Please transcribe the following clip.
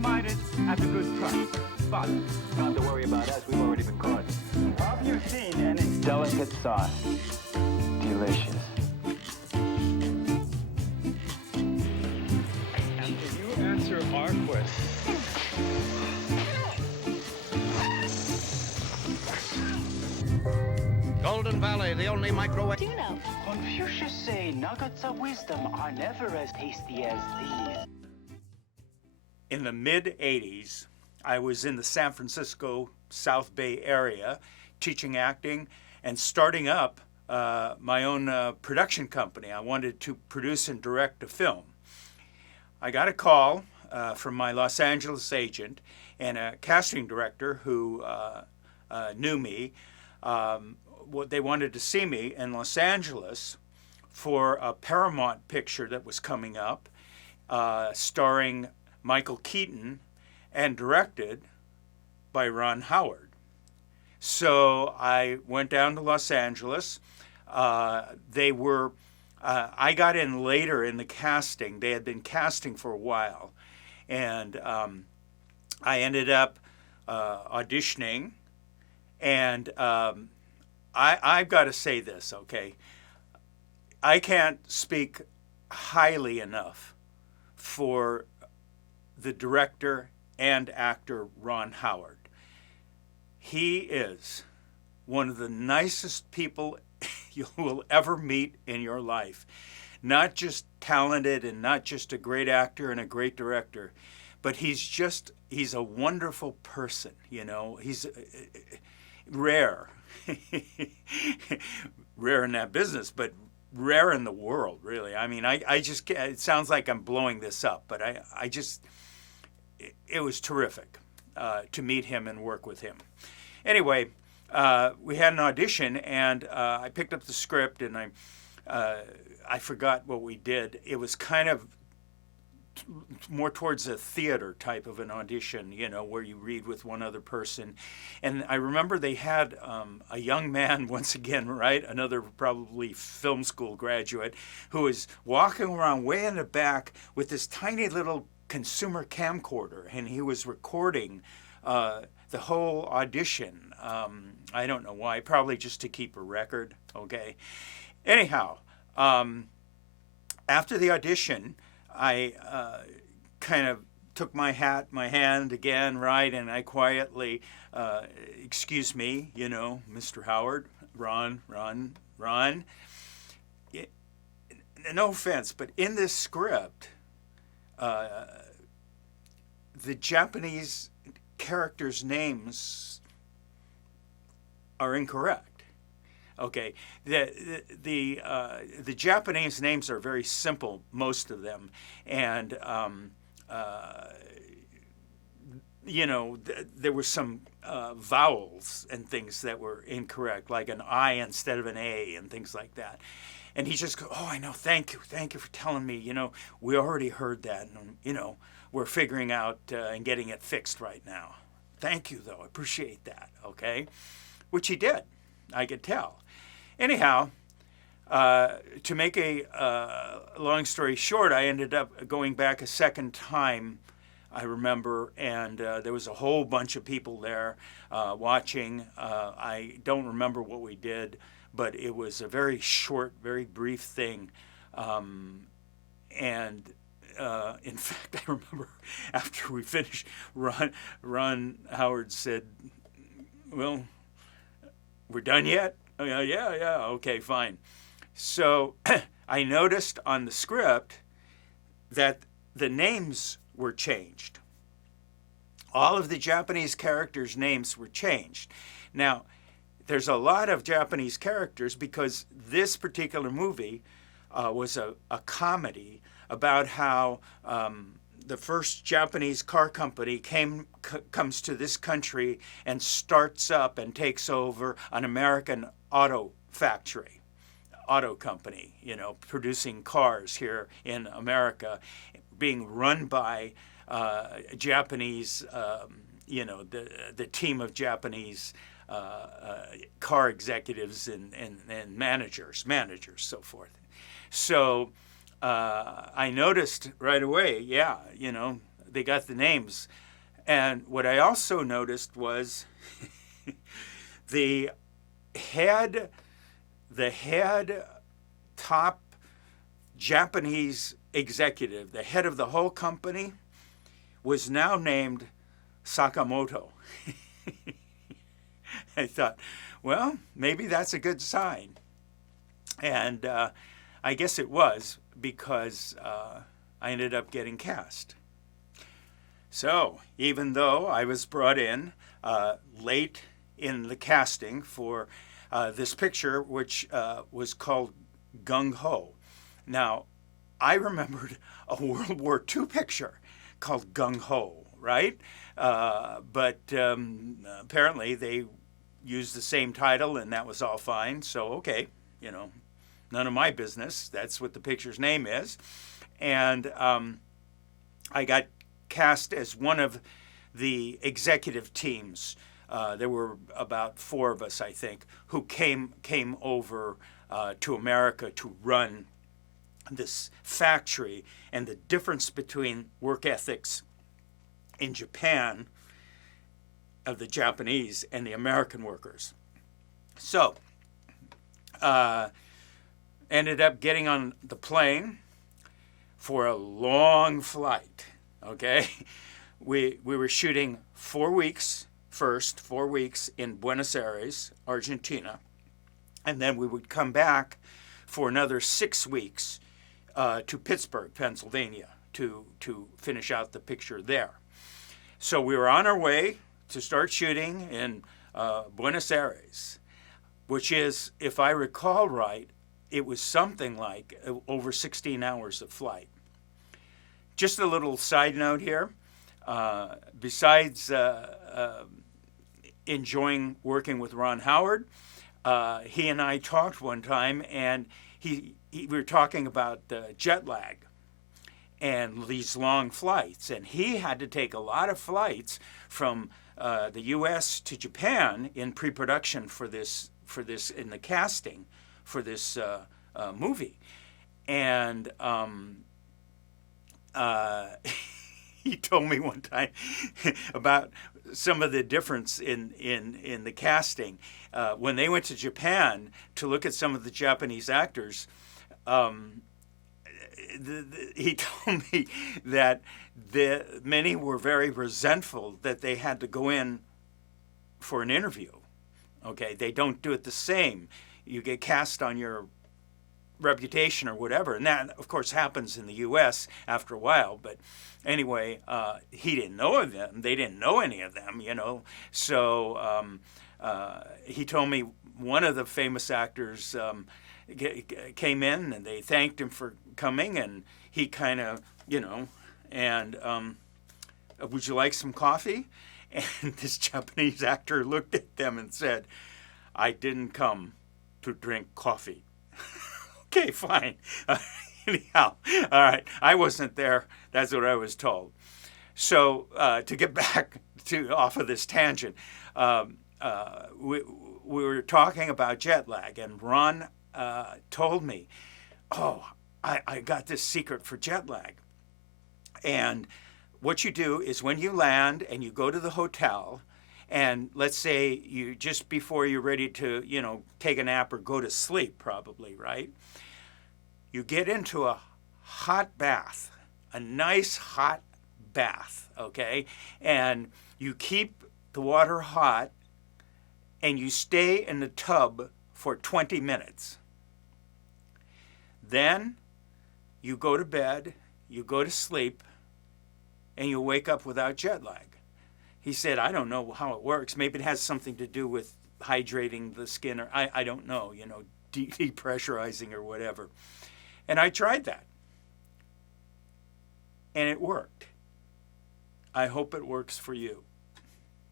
miners at a good price. But not to worry about us, we've already been caught. have you seen any Delicate sauce. Delicious. And can you answer our question? Golden Valley, the only microwave. Do you know? Confucius say nuggets of wisdom are never as tasty as these. In the mid-'80s, I was in the San Francisco South Bay area teaching acting and starting up my own production company. I wanted to produce and direct a film. I got a call from my Los Angeles agent and a casting director who knew me. They wanted to see me in Los Angeles for a Paramount picture that was coming up, starring Michael Keaton and directed by Ron Howard. So I went down to Los Angeles. I got in later in the casting. They had been casting for a while. And I ended up auditioning. And I've got to say this, okay? I can't speak highly enough for the director and actor Ron Howard. He is one of the nicest people you will ever meet in your life. Not just talented and not just a great actor and a great director, but he's a wonderful person, you know. He's rare. Rare in that business, but rare in the world, really. I mean, I just can't, it sounds like I'm blowing this up, but it was terrific to meet him and work with him. Anyway, we had an audition, and I picked up the script, and I forgot what we did. It was kind of more towards a theater type of an audition, you know, where you read with one other person. And I remember they had a young man, once again, right, another probably film school graduate, who was walking around way in the back with this tiny little consumer camcorder, and he was recording the whole audition. I don't know why, probably just to keep a record, okay? Anyhow, after the audition, I kind of took my hand again, right, and I quietly, excuse me, you know, Mr. Howard, Ron. No offense, but in this script, the Japanese characters' names are incorrect. Okay, the Japanese names are very simple, most of them, and you know, there were some vowels and things that were incorrect, like an I instead of an A and things like that. And he just goes, "Oh, I know, thank you for telling me. You know, we already heard that, and you know, we're figuring out and getting it fixed right now. Thank you, though. I appreciate that." Okay, which he did. I could tell. Anyhow, to make a long story short, I ended up going back a second time, I remember, and there was a whole bunch of people there watching. I don't remember what we did, but it was a very short, very brief thing. And in fact, I remember after we finished, Ron Howard said, "Well, we're done yet?" Oh, yeah, okay, fine. So I noticed on the script that the names were changed. All of the Japanese characters' names were changed. Now, there's a lot of Japanese characters because this particular movie was a comedy about how the first Japanese car company comes to this country and starts up and takes over an American auto company, you know, producing cars here in America, being run by Japanese, you know, the team of Japanese car executives and managers, so forth. So I noticed right away, yeah, you know, they got the names. And what I also noticed was the head top Japanese executive, the head of the whole company, was now named Sakamoto. I thought, well, maybe that's a good sign. And I guess it was, because I ended up getting cast. So even though I was brought in late in the casting for this picture, which was called Gung Ho. Now, I remembered a World War II picture called Gung Ho, right? But apparently they used the same title, and that was all fine. So, okay, none of my business. That's what the picture's name is. And I got cast as one of the executive teams. There were about 4 of us, I think, who came over to America to run this factory, and the difference between work ethics in Japan of the Japanese and the American workers. So, ended up getting on the plane for a long flight, okay? We were shooting 4 weeks first, 4 weeks in Buenos Aires, Argentina, and then we would come back for another 6 weeks to Pittsburgh, Pennsylvania, to finish out the picture there. So we were on our way to start shooting in Buenos Aires, which is, if I recall right, it was something like over 16 hours of flight. Just a little side note here. Besides enjoying working with Ron Howard, he and I talked one time, and we were talking about jet lag and these long flights. And he had to take a lot of flights from the U.S. to Japan in pre-production for this in the casting for this movie. And he told me one time about some of the difference in the casting. When they went to Japan to look at some of the Japanese actors, he told me that many were very resentful that they had to go in for an interview. Okay, they don't do it the same. You get cast on your reputation or whatever, and that, of course, happens in the U.S. after a while. But anyway, he didn't know of them. They didn't know any of them, So he told me one of the famous actors came in, and they thanked him for coming, and he kind of, and would you like some coffee? And this Japanese actor looked at them and said, "I didn't come to drink coffee." Okay, fine. Anyhow, all right. I wasn't there. That's what I was told. So to get back off of this tangent, we were talking about jet lag, and Ron told me, "Oh, I got this secret for jet lag." And what you do is when you land and you go to the hotel, and let's say you just before you're ready to, take a nap or go to sleep, probably, right? You get into a hot bath, a nice hot bath, okay? And you keep the water hot, and you stay in the tub for 20 minutes. Then you go to bed, you go to sleep, and you wake up without jet lag. He said, "I don't know how it works. Maybe it has something to do with hydrating the skin, or I don't know, depressurizing or whatever." And I tried that. And it worked. I hope it works for you.